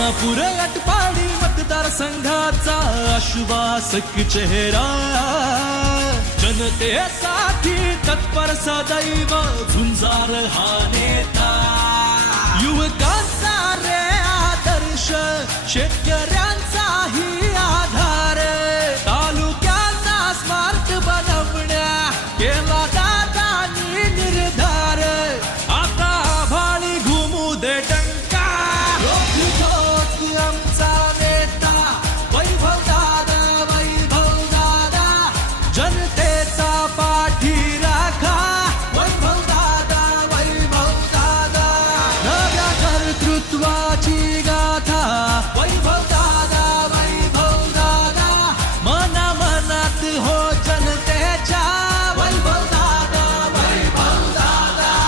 खानापूर आटपाडी मतदारसंघाचा आश्वासक चेहरा, जनतेसाठी तत्पर सदैव झुंजार हा नेता, युवकांचा रे आदर्श शेतकरी